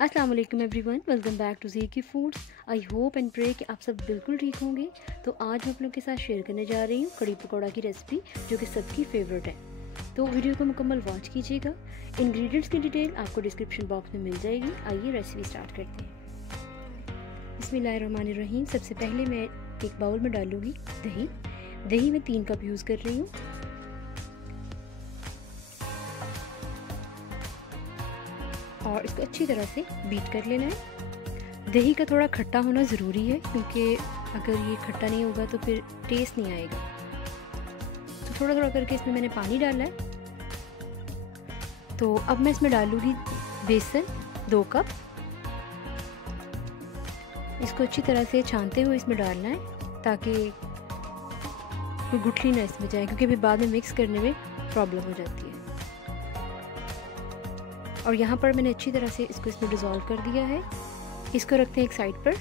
अस्सलाम वालेकुम everyone, welcome back to Zeki foods. I hope and pray कि आप सब बिल्कुल ठीक होंगे। तो आज मैं आप लोगों के साथ शेयर करने जा रही हूँ कड़ी पकौड़ा की रेसिपी, जो कि सबकी फेवरेट है। तो वीडियो को मुकम्मल वॉच कीजिएगा। इंग्रेडिएंट्स की डिटेल आपको डिस्क्रिप्शन बॉक्स में मिल जाएगी। आइए रेसिपी स्टार्ट करते हैं। बिस्मिल्लाहिर्रहमानिर्रहीम। सबसे पहले मैं एक बाउल में डालूँगी दही में 3 कप यूज़ कर रही हूँ। और इसको अच्छी तरह से बीट कर लेना है। दही का थोड़ा खट्टा होना ज़रूरी है, क्योंकि अगर ये खट्टा नहीं होगा तो फिर टेस्ट नहीं आएगा। तो थोड़ा थोड़ा करके इसमें मैंने पानी डाला है। तो अब मैं इसमें डालूँगी बेसन 2 कप। इसको अच्छी तरह से छानते हुए इसमें डालना है, ताकि कोई गुठली ना इसमें जाए, क्योंकि फिर बाद में मिक्स करने में प्रॉब्लम हो जाती है। और यहाँ पर मैंने अच्छी तरह से इसको इसमें डिज़ोल्व कर दिया है। इसको रखते हैं एक साइड पर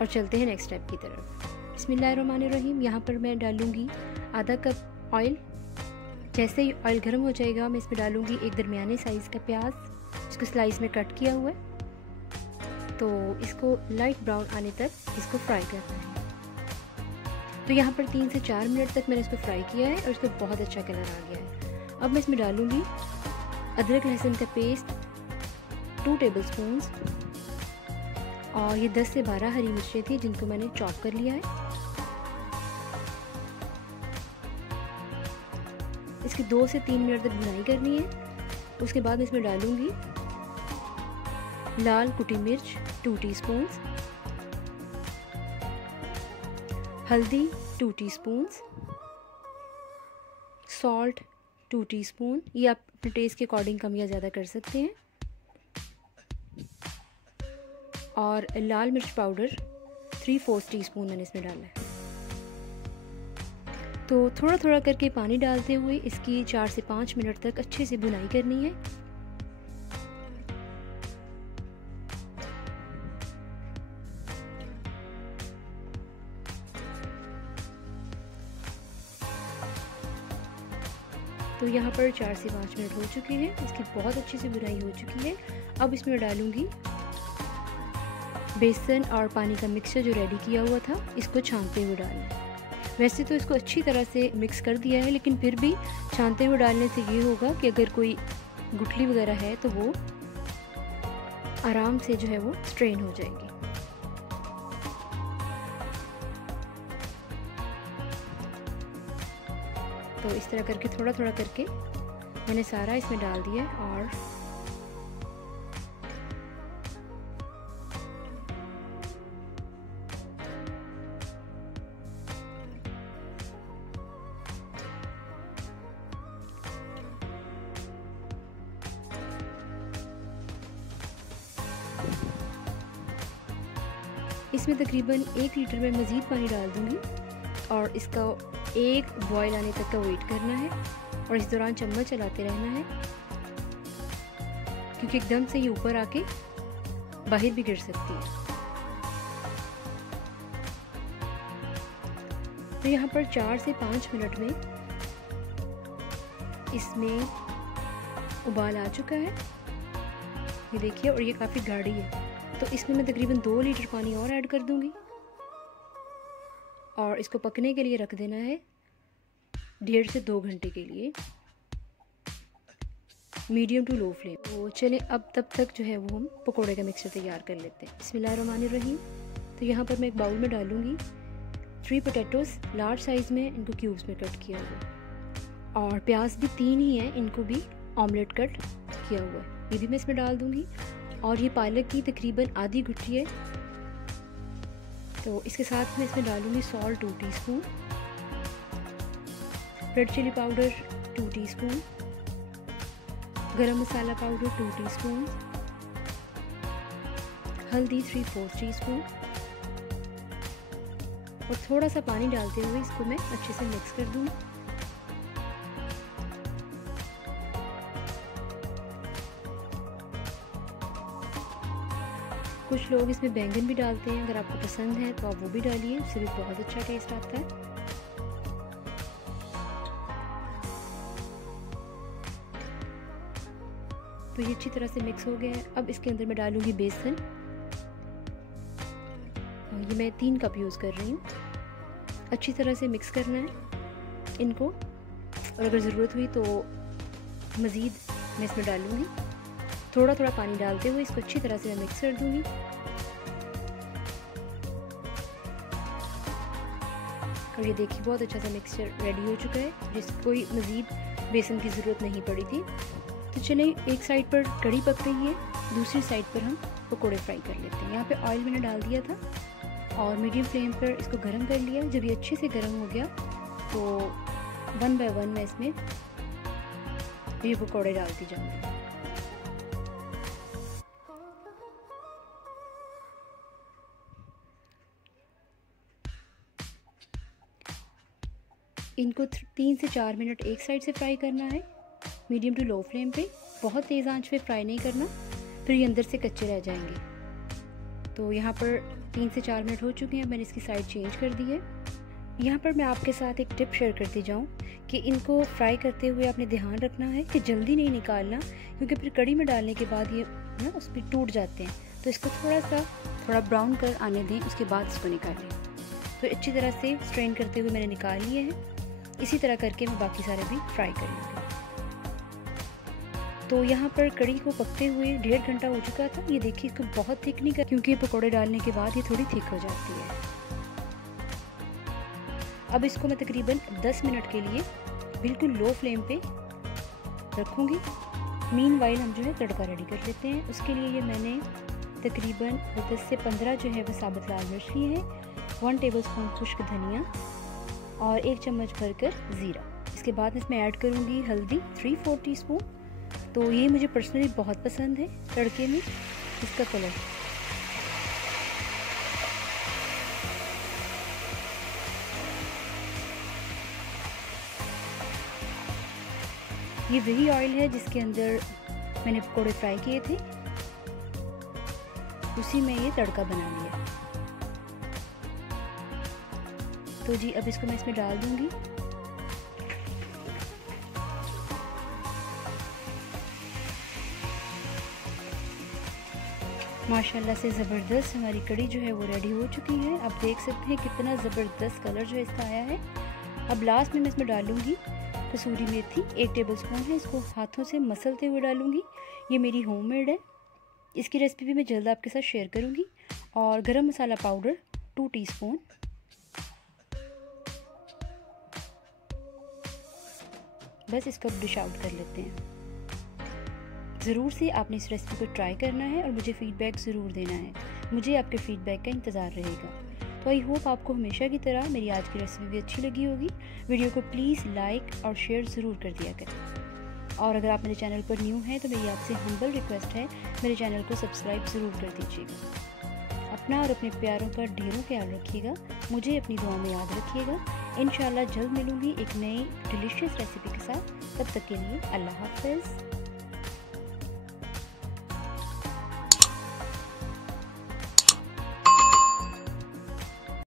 और चलते हैं नेक्स्ट स्टेप की तरफ। बिस्मिल्लाहिर्रहमानिर्रहीम। यहाँ पर मैं डालूँगी आधा कप ऑयल। जैसे ही ऑयल गर्म हो जाएगा, मैं इसमें डालूँगी एक दरमियाने साइज़ का प्याज, इसको स्लाइस में कट किया हुआ है। तो इसको लाइट ब्राउन आने तक इसको फ्राई करना है। तो यहाँ पर 3 से 4 मिनट तक मैंने इसको फ्राई किया है और इसको बहुत अच्छा कलर आ गया है। अब मैं इसमें डालूँगी अदरक लहसुन का पेस्ट 2 टेबलस्पून्स, और ये 10 से 12 हरी मिर्चें थी, जिनको मैंने चॉप कर लिया है। इसकी 2 से 3 मिनट तक भुनाई करनी है। उसके बाद इसमें डालूंगी लाल कुटी मिर्च 2 टीस्पून्स, हल्दी 2 टीस्पून्स, सॉल्ट 2 टीस्पून। ये आप अपने टेस्ट के अकॉर्डिंग कम या ज़्यादा कर सकते हैं। और लाल मिर्च पाउडर 3/4 टीस्पून मैंने इसमें डाला है। तो थोड़ा थोड़ा करके पानी डालते हुए इसकी 4 से 5 मिनट तक अच्छे से भुनाई करनी है। तो यहाँ पर 4 से 5 मिनट हो चुके हैं। इसकी बहुत अच्छी से बुनाई हो चुकी है। अब इसमें डालूंगी बेसन और पानी का मिक्सचर जो रेडी किया हुआ था, इसको छानते हुए डालना है। वैसे तो इसको अच्छी तरह से मिक्स कर दिया है, लेकिन फिर भी छानते हुए डालने से ये होगा कि अगर कोई गुठली वगैरह है तो वो आराम से जो है वो स्ट्रेन हो जाएगी। तो इस तरह करके थोड़ा थोड़ा करके मैंने सारा इसमें डाल दिया। और इसमें तकरीबन 1 लीटर में मज़ीद पानी डाल दूँगी, और इसका एक बॉयल आने तक का वेट करना है। और इस दौरान चम्मच चलाते रहना है, क्योंकि एकदम से ये ऊपर आके बाहर भी गिर सकती है। तो यहाँ पर 4 से 5 मिनट में इसमें उबाल आ चुका है, ये देखिए, और ये काफ़ी गाढ़ी है। तो इसमें मैं तकरीबन 2 लीटर पानी और ऐड कर दूँगी, और इसको पकने के लिए रख देना है 1.5 से 2 घंटे के लिए, मीडियम टू लो फ्लेम। तो चलें, अब तब तक जो है वो हम पकोड़े का मिक्सचर तैयार कर लेते हैं। बिस्मिल्लाहिर्रहमानिर्रहीम। तो यहाँ पर मैं एक बाउल में डालूँगी 3 पोटैटोस लार्ज साइज़ में, इनको क्यूब्स में कट किया हुआ, और प्याज भी 3 ही हैं, इनको भी ऑमलेट कट किया हुआ है, ये भी मैं इसमें डाल दूँगी। और ये पालक की तकरीबन आधी गुठी है। तो इसके साथ में इसमें डालूँगी salt 2 teaspoon, red chilli powder 2 teaspoon, garam masala powder 2 teaspoon, हल्दी 3/4 टीस्पून, और थोड़ा सा पानी डालते हुए इसको मैं अच्छे से मिक्स कर दूँगी। कुछ लोग इसमें बैंगन भी डालते हैं, अगर आपको पसंद है तो आप वो भी डालिए, उससे भी बहुत अच्छा टेस्ट आता है। तो तो ये अच्छी तरह से मिक्स हो गया है। अब इसके अंदर मैं डालूँगी बेसन। ये मैं 3 कप यूज़ कर रही हूँ। अच्छी तरह से मिक्स करना है इनको, और अगर ज़रूरत हुई तो मज़ीद मैं इसमें डालूँगी। थोड़ा थोड़ा पानी डालते हुए इसको अच्छी तरह से मैं मिक्स कर दूँगी। और ये देखिए बहुत अच्छा सा मिक्सचर रेडी हो चुका है, जिसको कोई मज़ीद बेसन की ज़रूरत नहीं पड़ी थी। तो चलें, एक साइड पर कढ़ी पक रही है, दूसरी साइड पर हम पकोड़े फ्राई कर लेते हैं। यहाँ पे ऑयल मैंने डाल दिया था और मीडियम फ्लेम पर इसको गर्म कर लिया। जब ये अच्छे से गर्म हो गया तो 1 बाय 1 मैं इसमें ये पकोड़े डालती जाऊँगी। इनको 3 से 4 मिनट एक साइड से फ्राई करना है, मीडियम टू लो फ्लेम पे। बहुत तेज़ आंच पे फ्राई नहीं करना, फिर ये अंदर से कच्चे रह जाएंगे। तो यहाँ पर 3 से 4 मिनट हो चुके हैं, मैंने इसकी साइड चेंज कर दी है। यहाँ पर मैं आपके साथ एक टिप शेयर करती जाऊँ कि इनको फ्राई करते हुए आपने ध्यान रखना है कि जल्दी नहीं निकालना, क्योंकि फिर कढ़ी में डालने के बाद ये ना उस पर टूट जाते हैं। तो इसको थोड़ा ब्राउन कर आने दें, उसके बाद इसको निकालें। तो अच्छी तरह से स्ट्रेन करते हुए मैंने निकाल लिए हैं। इसी तरह करके मैं बाकी सारे भी फ्राई कर लूँगी। तो यहाँ पर कढ़ी को पकते हुए 1.5 घंटा हो चुका था। ये देखिए इसको बहुत थिक नहीं कर, क्योंकि पकोड़े डालने के बाद ये थोड़ी थिक हो जाती है। अब इसको मैं तकरीबन 10 मिनट के लिए बिल्कुल लो फ्लेम पे रखूँगी। मीनवाइल हम जो है तड़का रेडी कर लेते हैं। उसके लिए ये मैंने तकरीबन 10 से 15 जो है वो साबुत लाल मिर्च लिए हैं, 1 टेबलस्पून खुश्क धनिया और 1 चम्मच भरकर ज़ीरा। इसके बाद इसमें ऐड करूँगी हल्दी 3/4 टीस्पून। तो ये मुझे पर्सनली बहुत पसंद है तड़के में इसका कलर। ये वही ऑयल है जिसके अंदर मैंने पकोड़े फ्राई किए थे, उसी में ये तड़का बना लिया। तो जी अब इसको मैं इसमें डाल दूंगी। माशाल्लाह से ज़बरदस्त हमारी कढ़ी जो है वो रेडी हो चुकी है। आप देख सकते हैं कितना ज़बरदस्त कलर जो है इसका आया है। अब लास्ट में मैं इसमें डालूंगी कसूरी मेथी, 1 टेबलस्पून है। इसको हाथों से मसलते हुए डालूंगी। ये मेरी होममेड है, इसकी रेसिपी भी मैं जल्द आपके साथ शेयर करूंगी। और गरम मसाला पाउडर 2 टीस्पून। बस इसको अब डिश आउट कर लेते हैं। ज़रूर से आपने इस रेसिपी को ट्राई करना है और मुझे फ़ीडबैक ज़रूर देना है। मुझे आपके फ़ीडबैक का इंतज़ार रहेगा। तो आई होप आपको हमेशा की तरह मेरी आज की रेसिपी भी अच्छी लगी होगी। वीडियो को प्लीज़ लाइक और शेयर ज़रूर कर दिया करें। और अगर आप मेरे चैनल पर न्यू हैं तो मेरी आपसे हम्बल रिक्वेस्ट है, मेरे चैनल को सब्सक्राइब ज़रूर कर दीजिएगा। अपना और अपने प्यारों का ढेरों ख्याल रखिएगा। मुझे अपनी दुआ में याद रखिएगा। इंशाल्लाह जल्द मिलूँगी एक नई डिलीशियस रेसिपी के साथ। तब तक के लिए अल्लाह हाफ़िज़।